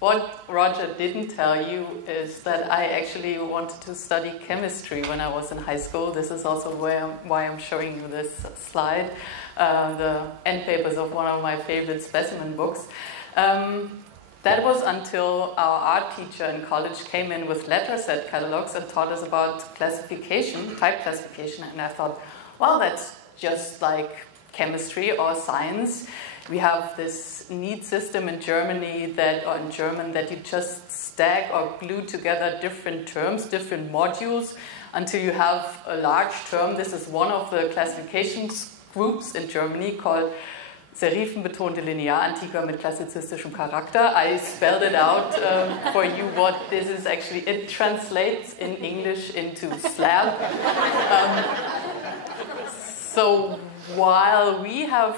What Roger didn't tell you is that I actually wanted to study chemistry when I was in high school. This is also why I'm showing you this slide, the end papers of one of my favorite specimen books. That was until our art teacher in college came in with letter set catalogs and taught us about classification, type classification, and I thought, well, that's just like chemistry or science. We have this neat system in Germany or in German that you just stack or glue together different terms, different modules until you have a large term. This is one of the classification groups in Germany called serifenbetonte Linearantiqua mit klassizistischem Charakter. I spelled it out for you what this is actually. It translates in English into slab. So while we have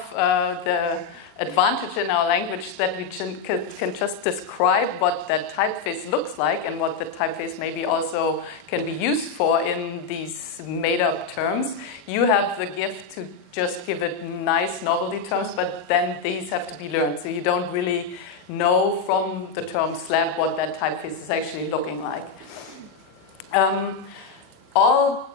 the advantage in our language that we can just describe what that typeface looks like and what the typeface maybe also can be used for in these made-up terms, you have the gift to just give it nice novelty terms, but then these have to be learned. So you don't really know from the term slab what that typeface is actually looking like.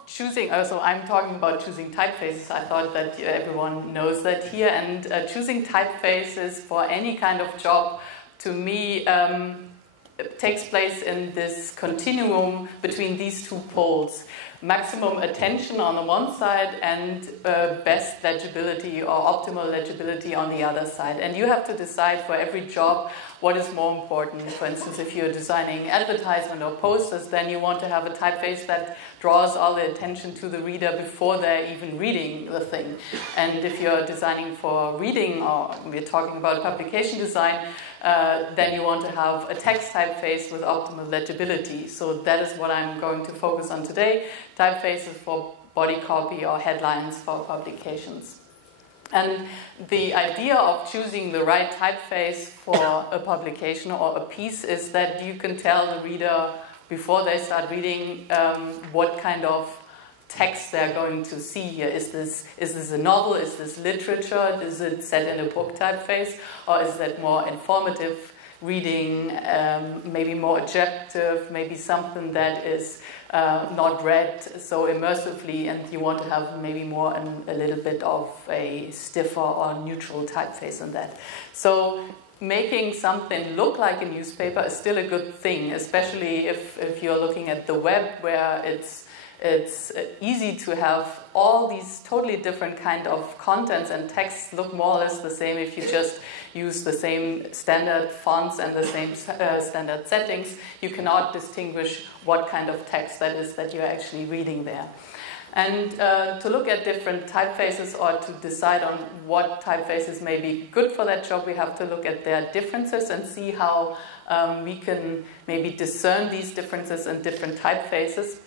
So I'm talking about choosing typefaces. I thought that everyone knows that here. And choosing typefaces for any kind of job, to me, takes place in this continuum between these two poles. Maximum attention on the one side and best legibility or optimal legibility on the other side. And you have to decide for every job what is more important. For instance, if you're designing advertisement or posters, then you want to have a typeface that draws all the attention to the reader before they're even reading the thing. And if you're designing for reading, or we're talking about publication design, then you want to have a text typeface with optimal legibility. So that is what I'm going to focus on today. Typefaces for body copy or headlines for publications. And the idea of choosing the right typeface for a publication or a piece is that you can tell the reader before they start reading what kind of text they're going to see here. Is this a novel? Is this literature? Is it set in a book typeface? Or is that more informative reading, maybe more objective, maybe something that is not read so immersively, and you want to have maybe more a little bit of a stiffer or neutral typeface in that. So making something look like a newspaper is still a good thing, especially if you're looking at the web, where it's easy to have all these totally different kind of contents, and texts look more or less the same if you just use the same standard fonts and the same standard settings. You cannot distinguish what kind of text that is that you're actually reading there. And to look at different typefaces or to decide on what typefaces may be good for that job, we have to look at their differences and see how we can maybe discern these differences in different typefaces.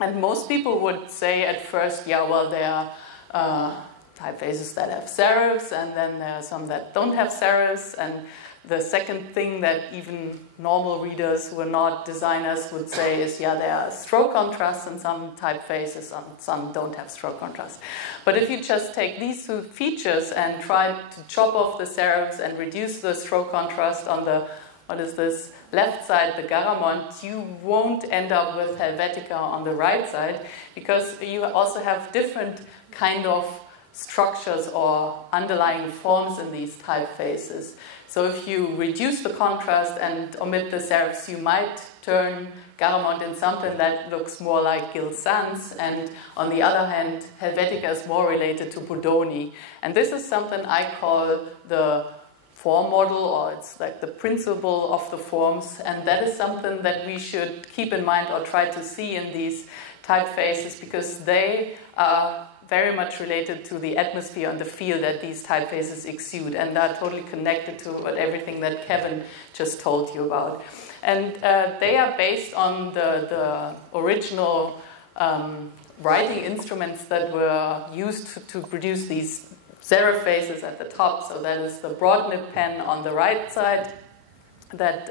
And most people would say at first, yeah, well, there are typefaces that have serifs, and then there are some that don't have serifs. And the second thing that even normal readers who are not designers would say is, yeah, there are stroke contrasts in some typefaces, and some don't have stroke contrast. But if you just take these two features and try to chop off the serifs and reduce the stroke contrast on the, left side, the Garamond, you won't end up with Helvetica on the right side, because you also have different kind of structures or underlying forms in these typefaces. So if you reduce the contrast and omit the serifs, you might turn Garamond in something that looks more like Gil Sans, and on the other hand, Helvetica is more related to Bodoni. And this is something I call the form model, or it's like the principle of the forms, and that is something that we should keep in mind or try to see in these typefaces, because they are very much related to the atmosphere and the feel that these typefaces exude, and are totally connected to everything that Kevin just told you about. And they are based on the original writing instruments that were used to produce these serif faces at the top. So that is the broad nib pen on the right side that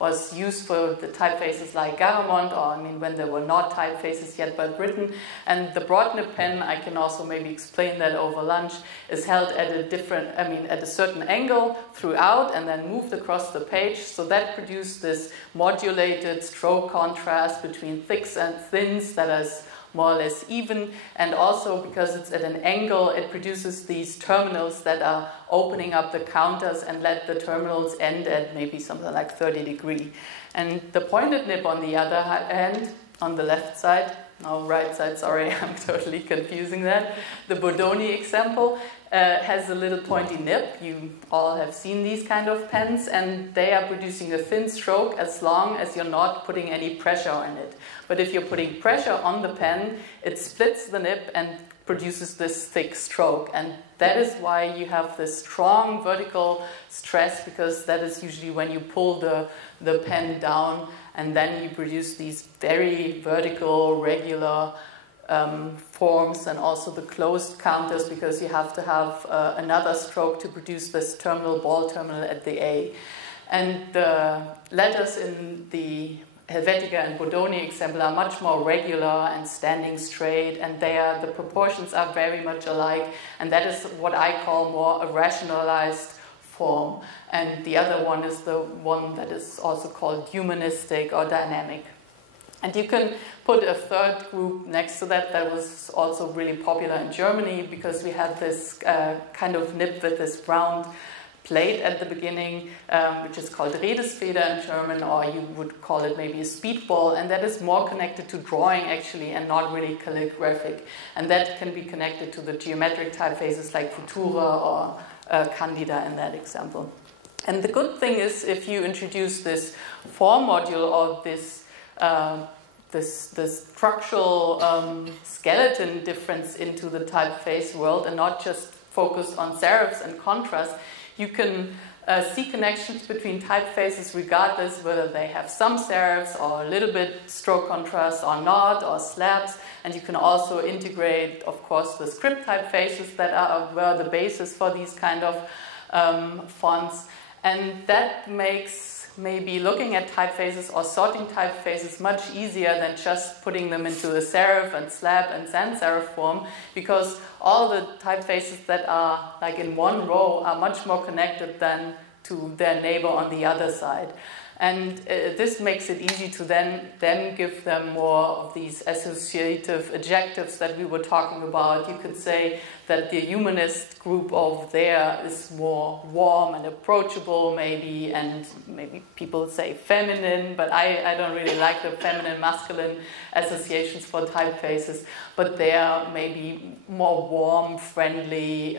was used for the typefaces like Garamond, or I mean when there were not typefaces yet by Britain. And the broad nib pen, I can also maybe explain that over lunch, is held at a different, I mean at a certain angle throughout and then moved across the page. So that produced this modulated stroke contrast between thicks and thins that is more or less even, and also because it's at an angle, it produces these terminals that are opening up the counters and let the terminals end at maybe something like 30 degrees. And the pointed nib on the other hand, on the left side, no, right side, sorry, I'm totally confusing that. The Bodoni example has a little pointy nib. You all have seen these kind of pens, and they are producing a thin stroke as long as you're not putting any pressure on it. But if you're putting pressure on the pen, it splits the nib and produces this thick stroke. And that is why you have this strong vertical stress, because that is usually when you pull the pen down, and then you produce these very vertical, regular forms, and also the closed counters, because you have to have another stroke to produce this terminal, ball terminal at the A. And the letters in the Helvetica and Bodoni example are much more regular and standing straight, and the proportions are very much alike, and that is what I call more a rationalized form. And the other one is the one that is also called humanistic or dynamic. And you can put a third group next to that was also really popular in Germany, because we had this kind of nib with this round plate at the beginning, which is called Redesfeder in German, or you would call it maybe a speedball, and that is more connected to drawing actually and not really calligraphic. And that can be connected to the geometric typefaces like Futura or Candida in that example. And the good thing is, if you introduce this form module or this structural skeleton difference into the typeface world, and not just focus on serifs and contrast, you can see connections between typefaces regardless whether they have some serifs or a little bit stroke contrast or not, or slabs. And you can also integrate, of course, the script typefaces that were the basis for these kind of fonts. And that makes maybe looking at typefaces or sorting typefaces much easier than just putting them into a serif and slab and sans serif form, because all the typefaces that are like in one row are much more connected than to their neighbor on the other side. And this makes it easy to then give them more of these associative adjectives that we were talking about. You could say that the humanist group over there is more warm and approachable maybe, and maybe people say feminine, but I don't really like the feminine, masculine associations for typefaces, but they are maybe more warm, friendly,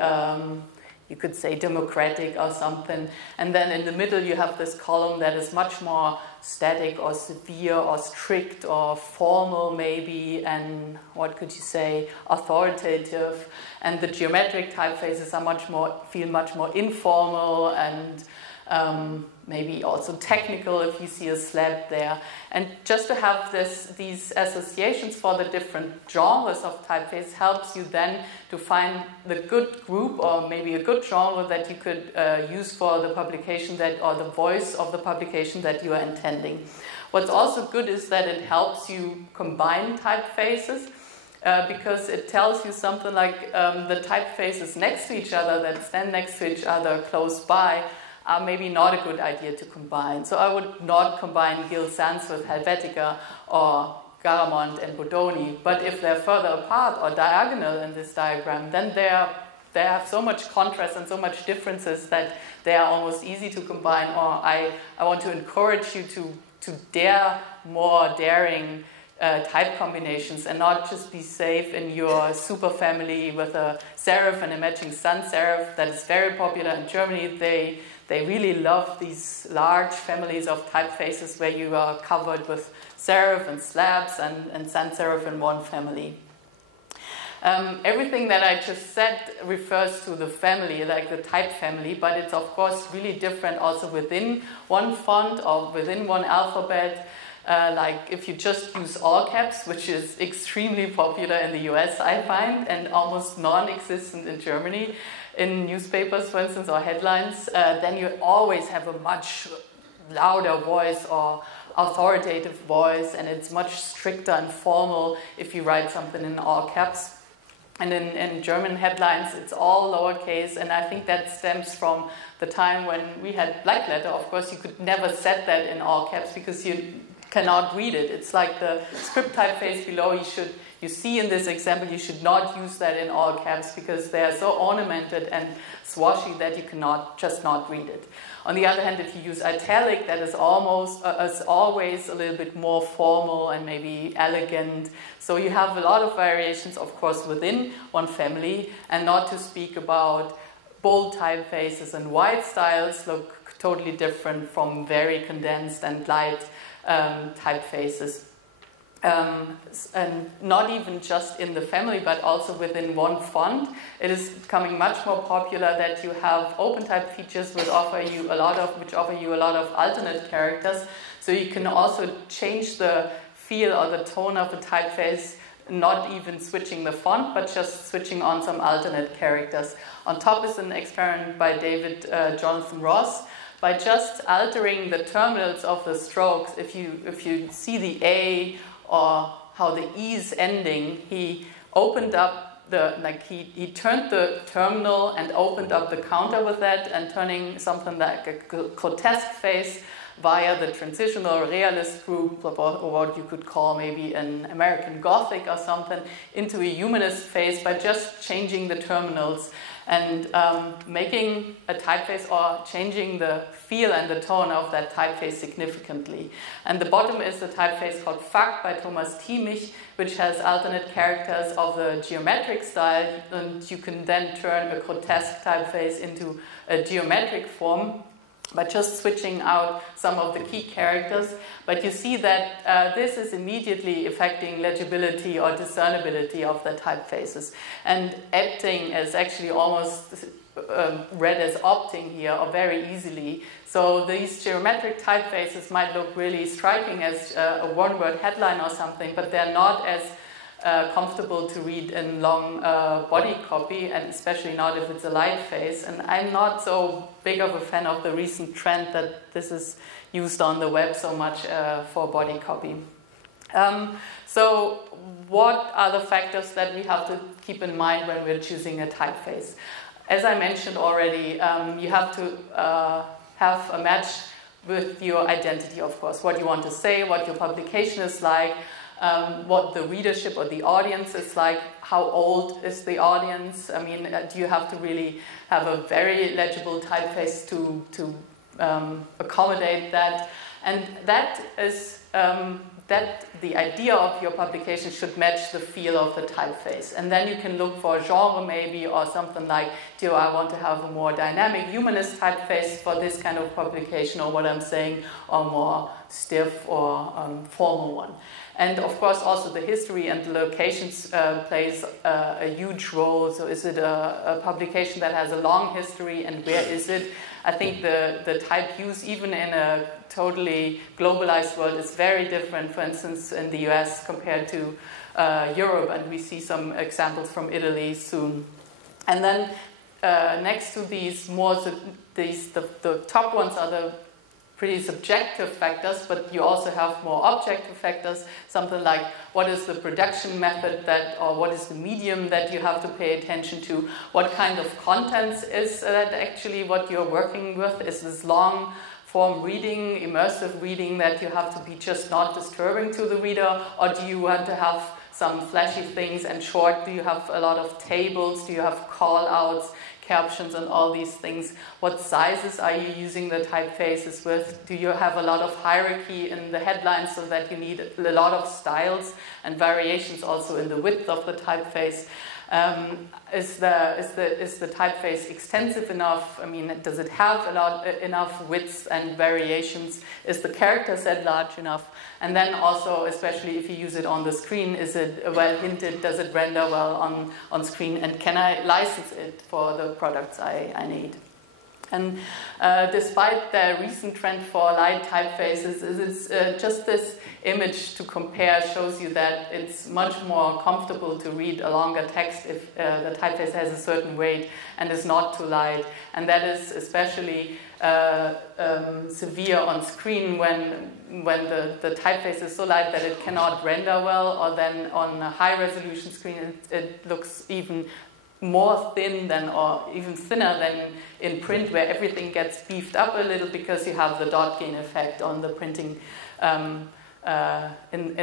you could say democratic or something. And then in the middle you have this column that is much more static or severe or strict or formal maybe, and what could you say, authoritative. And the geometric typefaces are feel much more informal and maybe also technical if you see a slab there. And just to have these associations for the different genres of typeface helps you then to find the good group, or maybe a good genre that you could use for the publication or the voice of the publication that you are intending. What's also good is that it helps you combine typefaces, because it tells you something like the typefaces next to each other, that stand next to each other close by, are maybe not a good idea to combine. So I would not combine Gil Sans with Helvetica or Garamond and Bodoni. But if they're further apart or diagonal in this diagram, then they have so much contrast and so much differences that they are almost easy to combine. Or I want to encourage you to dare more daring type combinations, and not just be safe in your superfamily with a serif and a matching sans serif that is very popular in Germany. They really love these large families of typefaces where you are covered with serif and slabs and sans serif in one family. Everything that I just said refers to the family, like the type family, but it's of course really different also within one font or within one alphabet. Like if you just use all caps, which is extremely popular in the US, I find, and almost non-existent in Germany, in newspapers, for instance, or headlines, then you always have a much louder voice or authoritative voice, and it's much stricter and formal if you write something in all caps. And in German headlines, it's all lowercase, and I think that stems from the time when we had black letter. Of course, you could never set that in all caps because you cannot read it. It's like the script typeface below. You see in this example, you should not use that in all caps because they are so ornamented and swashy that you cannot just not read it. On the other hand, if you use italic, that is always a little bit more formal and maybe elegant. So you have a lot of variations, of course, within one family, and not to speak about bold typefaces and wide styles look totally different from very condensed and light typefaces. And not even just in the family, but also within one font. It is becoming much more popular that you have open type features which offer you a lot of alternate characters. So you can also change the feel or the tone of the typeface, not even switching the font, but just switching on some alternate characters. On top is an experiment by David Jonathan Ross. By just altering the terminals of the strokes, if you see the A or how the E is ending, he opened up he turned the terminal and opened up the counter with that, and turning something like a grotesque face via the transitional realist group, or what you could call maybe an American Gothic or something, into a humanist face by just changing the terminals and making a typeface or changing the feel and the tone of that typeface significantly. And the bottom is the typeface called Fuck by Thomas Thiemich, which has alternate characters of the geometric style, and you can then turn a grotesque typeface into a geometric form by just switching out some of the key characters. But you see that this is immediately affecting legibility or discernibility of the typefaces. And opting is actually almost read as opting here, or very easily. So these geometric typefaces might look really striking as a one-word headline or something, but they're not as comfortable to read in long body copy, and especially not if it's a light face. And I'm not so big of a fan of the recent trend that this is used on the web so much for body copy. So what are the factors that we have to keep in mind when we're choosing a typeface? As I mentioned already, you have to have a match with your identity, of course. What you want to say, what your publication is like, what the readership or the audience is like, how old is the audience. I mean, do you have to really have a very legible typeface to accommodate that? And that is that the idea of your publication should match the feel of the typeface. And then you can look for a genre maybe, or something like, do I want to have a more dynamic humanist typeface for this kind of publication, or what I'm saying, or more stiff or formal one. And of course also the history and the locations plays a huge role. So is it a publication that has a long history, and where is it? I think the type use, even in a totally globalized world, is very different, for instance, in the US compared to Europe, and we see some examples from Italy soon. And then next to these the top ones are the pretty subjective factors, but you also have more objective factors, something like what is the production method or what is the medium that you have to pay attention to, what kind of contents is that actually what you're working with. Is this long form reading, immersive reading that you have to be just not disturbing to the reader, or do you want to have some flashy things and short? Do you have a lot of tables? Do you have call outs, captions, and all these things? What sizes are you using the typefaces with? Do you have a lot of hierarchy in the headlines so that you need a lot of styles and variations also in the width of the typeface? Is the typeface extensive enough? I mean, does it have enough widths and variations? Is the character set large enough? And then also, especially if you use it on the screen, is it well hinted? Does it render well on screen? And can I license it for the products I need? And despite the recent trend for light typefaces, it's just this image to compare shows you that it's much more comfortable to read a longer text if the typeface has a certain weight and is not too light. And that is especially severe on screen when the typeface is so light that it cannot render well, or then on a high resolution screen it looks even more thin than, or even thinner than in print, where everything gets beefed up a little because you have the dot gain effect on the printing, in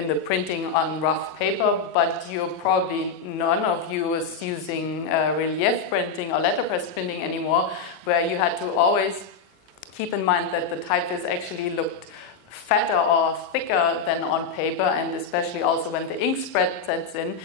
the printing on rough paper. But none of you is using relief printing or letterpress printing anymore, where you had to always keep in mind that the typeface actually looked fatter or thicker than on paper, and especially also when the ink spread sets in,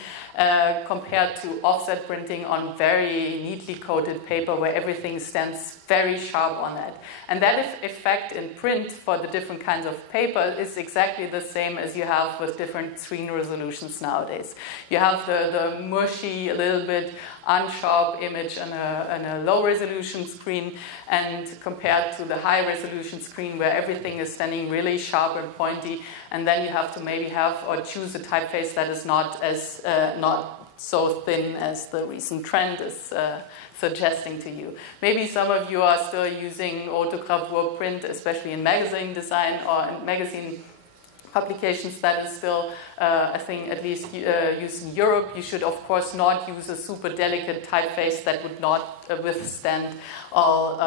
compared to offset printing on very neatly coated paper where everything stands very sharp on that. And that effect in print for the different kinds of paper is exactly the same as you have with different screen resolutions nowadays. You have the mushy, a little bit unsharp image on a low resolution screen, and compared to the high resolution screen where everything is standing really sharp and pointy, and then you have to maybe have or choose a typeface that is not as not so thin as the recent trend is suggesting to you. Maybe some of you are still using autogravure print, especially in magazine design or in magazine publications. That is still a thing, at least used in Europe. You should, of course, not use a super delicate typeface that would not withstand all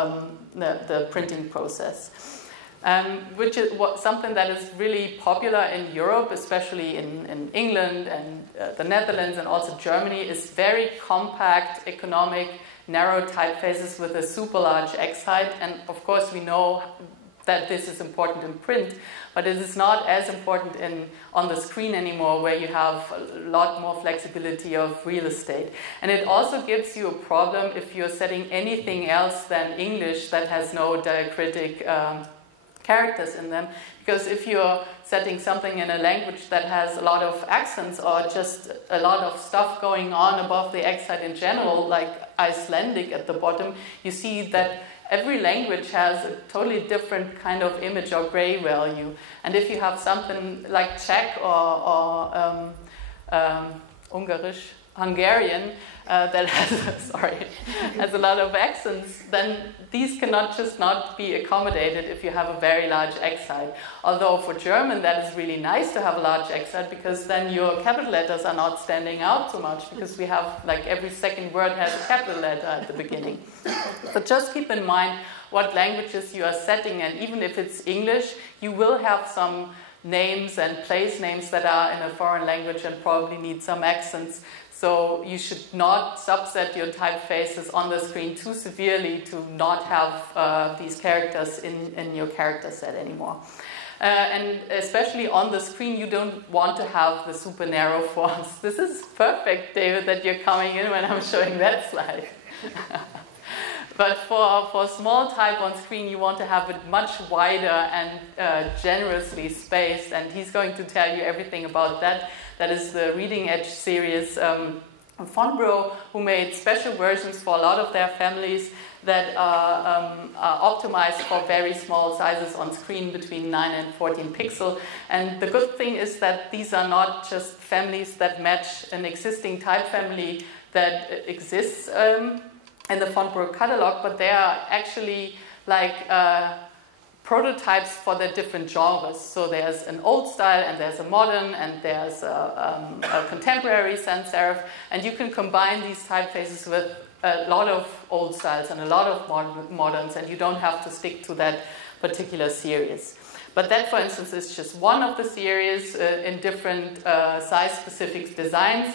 the printing process. Which is something that is really popular in Europe, especially in England and the Netherlands and also Germany, is very compact, economic, narrow typefaces with a super large X height. And of course we know that this is important in print, but it is not as important on the screen anymore, where you have a lot more flexibility of real estate. And it also gives you a problem if you're setting anything else than English that has no diacritic characters in them, because if you're setting something in a language that has a lot of accents or just a lot of stuff going on above the X height in general, like Icelandic at the bottom, you see that every language has a totally different kind of image or gray value. And if you have something like Czech or Hungarian that has a lot of accents, then these cannot not be accommodated if you have a very large X height. Although for German that is really nice to have a large X height, because then your capital letters are not standing out so much, because we have like every second word has a capital letter at the beginning. But just keep in mind what languages you are setting, and even if it's English, you will have some names and place names that are in a foreign language and probably need some accents. So you should not subset your typefaces on the screen too severely to not have these characters in your character set anymore. And especially on the screen, you don't want to have the super narrow fonts. This is perfect, David, that you're coming in when I'm showing that slide. But for small type on screen, you want to have it much wider and generously spaced, and he's going to tell you everything about that. That is the Reading Edge series Fonbro, who made special versions for a lot of their families that are optimized for very small sizes on screen between 9 and 14 pixel. And the good thing is that these are not just families that match an existing type family that exists in the Fonbro catalog, but they are actually like prototypes for the different genres. So there's an old style, and there's a modern, and there's a contemporary sans serif, and you can combine these typefaces with a lot of old styles and a lot of moderns, and you don't have to stick to that particular series. But that, for instance, is just one of the series in different size-specific designs.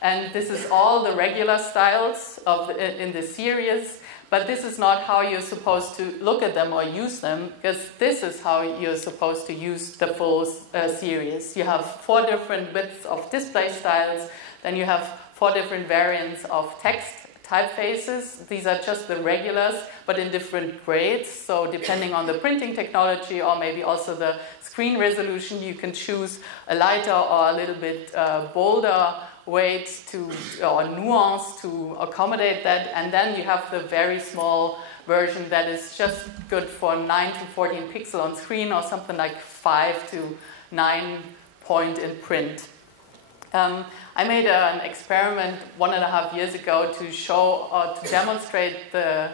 And this is all the regular styles in the series, but this is not how you're supposed to look at them or use them, because this is how you're supposed to use the full series. You have 4 different widths of display styles, then you have 4 different variants of text typefaces. These are just the regulars, but in different grades. So depending on the printing technology or maybe also the screen resolution, you can choose a lighter or a little bit bolder weight or nuance to accommodate that. And then you have the very small version that is just good for 9 to 14 pixel on screen, or something like 5 to 9 point in print. I made an experiment 1.5 years ago to show or to demonstrate the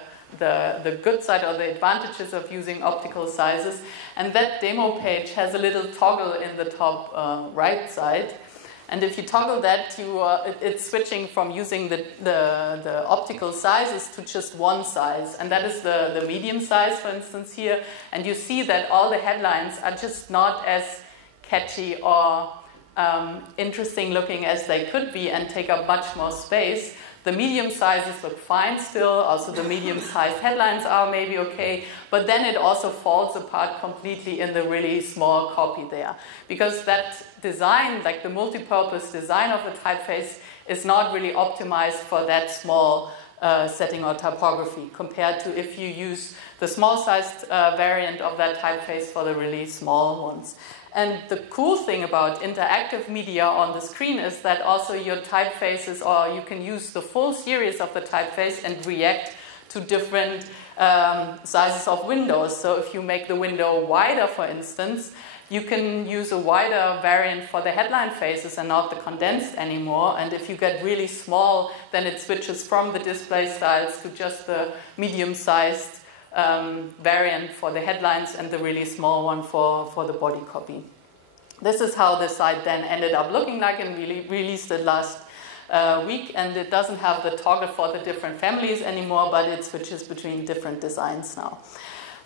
good side or the advantages of using optical sizes, and that demo page has a little toggle in the top right side, and if you toggle that, it's switching from using the optical sizes to just one size, and that is the medium size, for instance, here, and you see that all the headlines are just not as catchy or interesting looking as they could be and take up much more space. The medium sizes look fine still, also the medium-sized headlines are maybe okay, but then it also falls apart completely in the really small copy there. Because that design, like the multi-purpose design of the typeface, is not really optimized for that small setting or typography, compared to if you use the small-sized variant of that typeface for the really small ones. And the cool thing about interactive media on the screen is that also your typefaces, or you can use the full series of the typeface and react to different sizes of windows. So if you make the window wider, for instance, you can use a wider variant for the headline faces and not the condensed anymore. And if you get really small, then it switches from the display styles to just the medium-sized variant for the headlines and the really small one for the body copy. This is how the site then ended up looking like, and we released it last week, and it doesn't have the toggle for the different families anymore, but it switches between different designs now.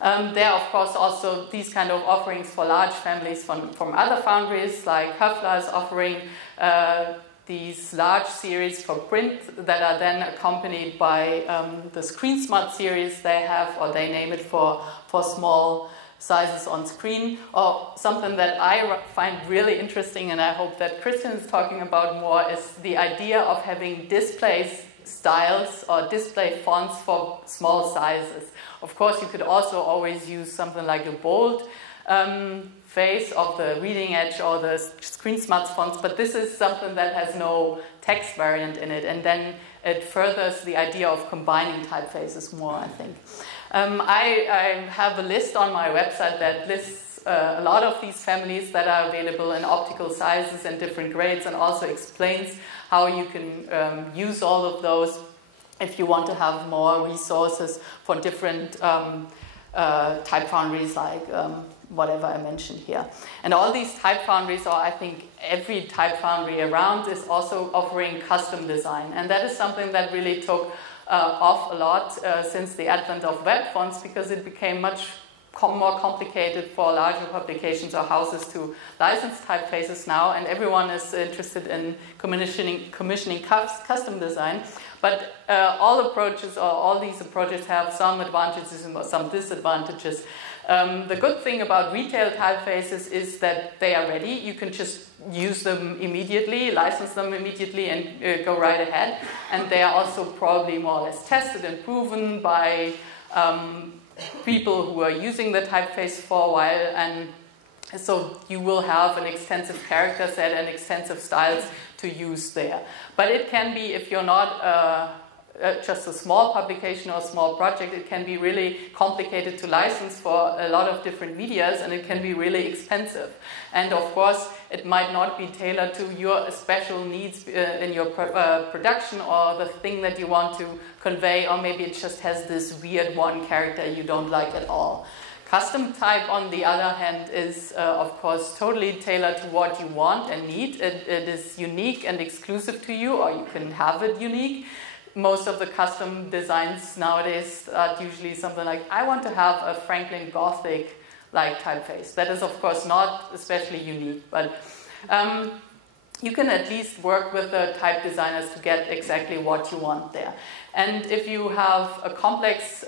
There are, of course, also these kind of offerings for large families from other foundries, like Höfler is offering these large series for print that are then accompanied by the Screen Smart series they have, or they name it for small sizes on screen. Or something that I find really interesting, and I hope that Christian is talking about more, is the idea of having display styles or display fonts for small sizes. Of course, you could also always use something like a bold face of the reading edge or the Screen Smart fonts, but this is something that has no text variant in it, and then it furthers the idea of combining typefaces more, I think. I have a list on my website that lists a lot of these families that are available in optical sizes and different grades, and also explains how you can use all of those if you want to have more resources for different type foundries, like whatever I mentioned here. And all these type foundries, or I think every type foundry around, is also offering custom design. And that is something that really took off a lot since the advent of web fonts, because it became much more complicated for larger publications or houses to license typefaces now, and everyone is interested in commissioning custom design. But all approaches, or all these approaches, have some advantages and some disadvantages. The good thing about retail typefaces is that they are ready. You can just use them immediately, license them immediately, and go right ahead. And they are also probably more or less tested and proven by people who are using the typeface for a while, and so you will have an extensive character set and extensive styles to use there. But it can be, if you're not just a small publication or a small project, it can be really complicated to license for a lot of different medias, and it can be really expensive. And of course, it might not be tailored to your special needs in your production, or the thing that you want to convey, or maybe it just has this weird one character you don't like at all. Custom type, on the other hand, is of course totally tailored to what you want and need. It is unique and exclusive to you, or you can have it unique. Most of the custom designs nowadays are usually something like, I want to have a Franklin Gothic-like typeface. That is, of course, not especially unique, but you can at least work with the type designers to get exactly what you want there. And if you have a complex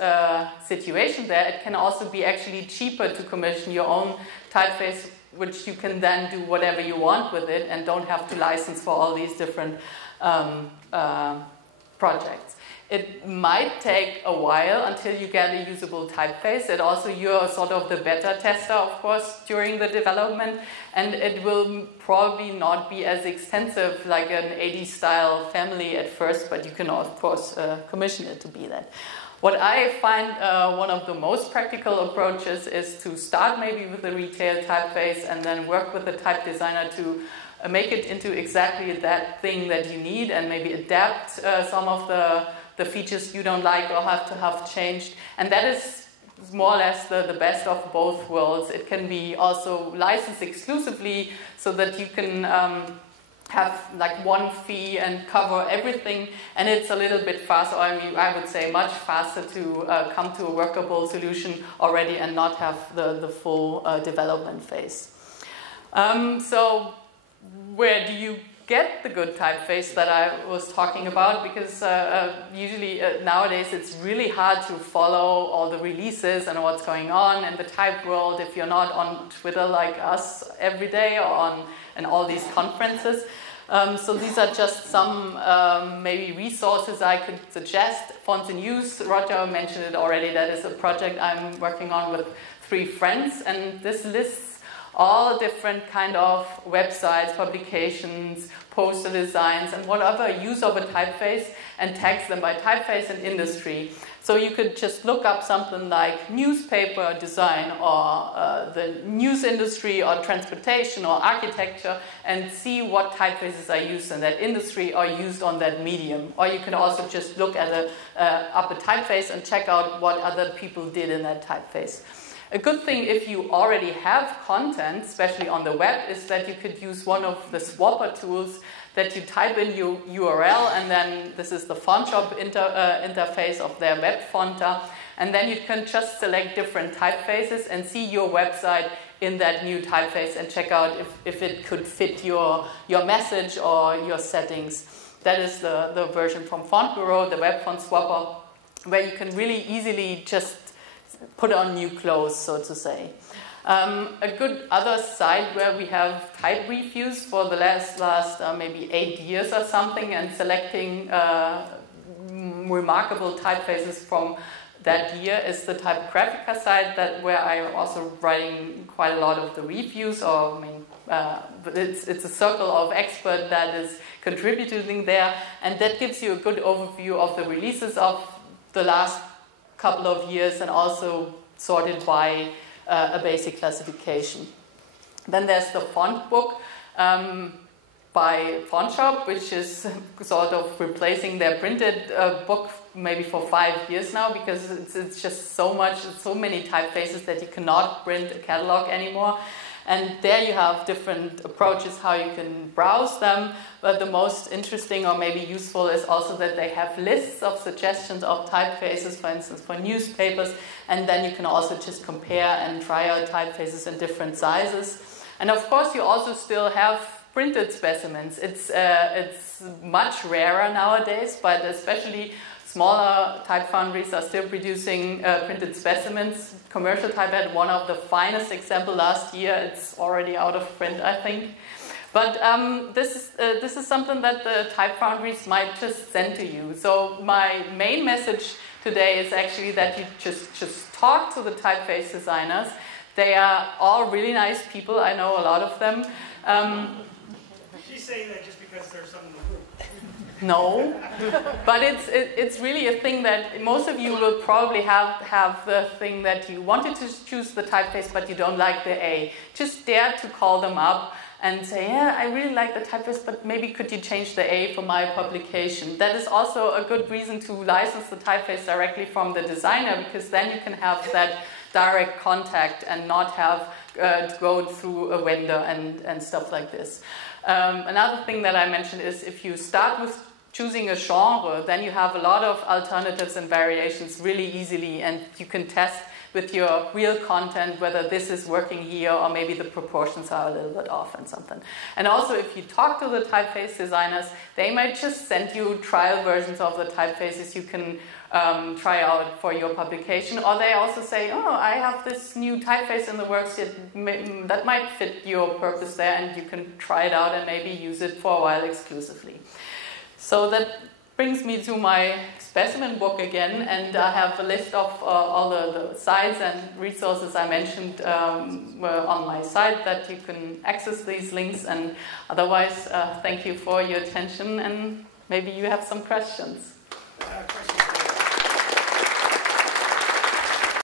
situation there, it can also be actually cheaper to commission your own typeface, which you can then do whatever you want with it and don't have to license for all these different projects. It might take a while until you get a usable typeface. And also, you're sort of the beta tester, of course, during the development, and it will probably not be as extensive like an 80s style family at first, but you can of course commission it to be that. What I find one of the most practical approaches is to start maybe with the retail typeface and then work with the type designer to make it into exactly that thing that you need, and maybe adapt some of the features you don't like or have to have changed. And that is more or less the best of both worlds. It can be also licensed exclusively so that you can have like one fee and cover everything, and it's a little bit faster, I mean, I would say much faster to come to a workable solution already and not have the full development phase. So where do you get the good typeface that I was talking about? Because usually nowadays it's really hard to follow all the releases and what's going on in the type world if you're not on Twitter like us every day or on all these conferences. So these are just some maybe resources I could suggest. Fonts in Use, Roger mentioned it already, that is a project I'm working on with 3 friends, and this lists all different kind of websites, publications, poster designs, and whatever use of a typeface, and tags them by typeface and industry. So you could just look up something like newspaper design or the news industry or transportation or architecture and see what typefaces are used in that industry or used on that medium. Or you can also just look at up a typeface and check out what other people did in that typeface. A good thing if you already have content, especially on the web, is that you could use one of the swapper tools that you type in your URL, and then this is the font shop interface of their web fonter, and then you can just select different typefaces and see your website in that new typeface and check out if it could fit your message or your settings. That is the version from Font Bureau, the web font swapper, where you can really easily just put on new clothes, so to say. A good other site where we have type reviews for the last maybe 8 years or something, and selecting remarkable typefaces from that year is the Typographica site, where I'm also writing quite a lot of the reviews. Or I mean, it's a circle of experts that is contributing there, and that gives you a good overview of the releases of the last couple of years, and also sorted by a basic classification. Then there's the font book by Font Shop, which is sort of replacing their printed book maybe for 5 years now, because it's just so many typefaces that you cannot print a catalog anymore. And there you have different approaches how you can browse them, but the most interesting or maybe useful is also that they have lists of suggestions of typefaces, for instance, for newspapers, and then you can also just compare and try out typefaces in different sizes. And of course you also still have printed specimens. It's much rarer nowadays, but especially smaller type foundries are still producing printed specimens. Commercial Type had one of the finest examples last year. It's already out of print, I think. But this is something that the type foundries might just send to you. So my main message today is actually that you just talk to the typeface designers. They are all really nice people. I know a lot of them. She's saying that just because there's some in the group. No, but it's really a thing that most of you will probably have the thing that you wanted to choose the typeface, but you don't like the A. Just dare to call them up and say, yeah, I really like the typeface, but maybe could you change the A for my publication? That is also a good reason to license the typeface directly from the designer, because then you can have that direct contact and not have to go through a vendor and stuff like this. Another thing that I mentioned is if you start with choosing a genre, then you have a lot of alternatives and variations really easily, and you can test with your real content whether this is working here or maybe the proportions are a little bit off and something. And also if you talk to the typeface designers, they might just send you trial versions of the typefaces you can try out for your publication, or they also say, oh, I have this new typeface in the works that might fit your purpose there, and you can try it out and maybe use it for a while exclusively. So that brings me to my specimen book again, and I have a list of all the sites and resources I mentioned on my site that you can access these links. And otherwise, thank you for your attention, and maybe you have some questions.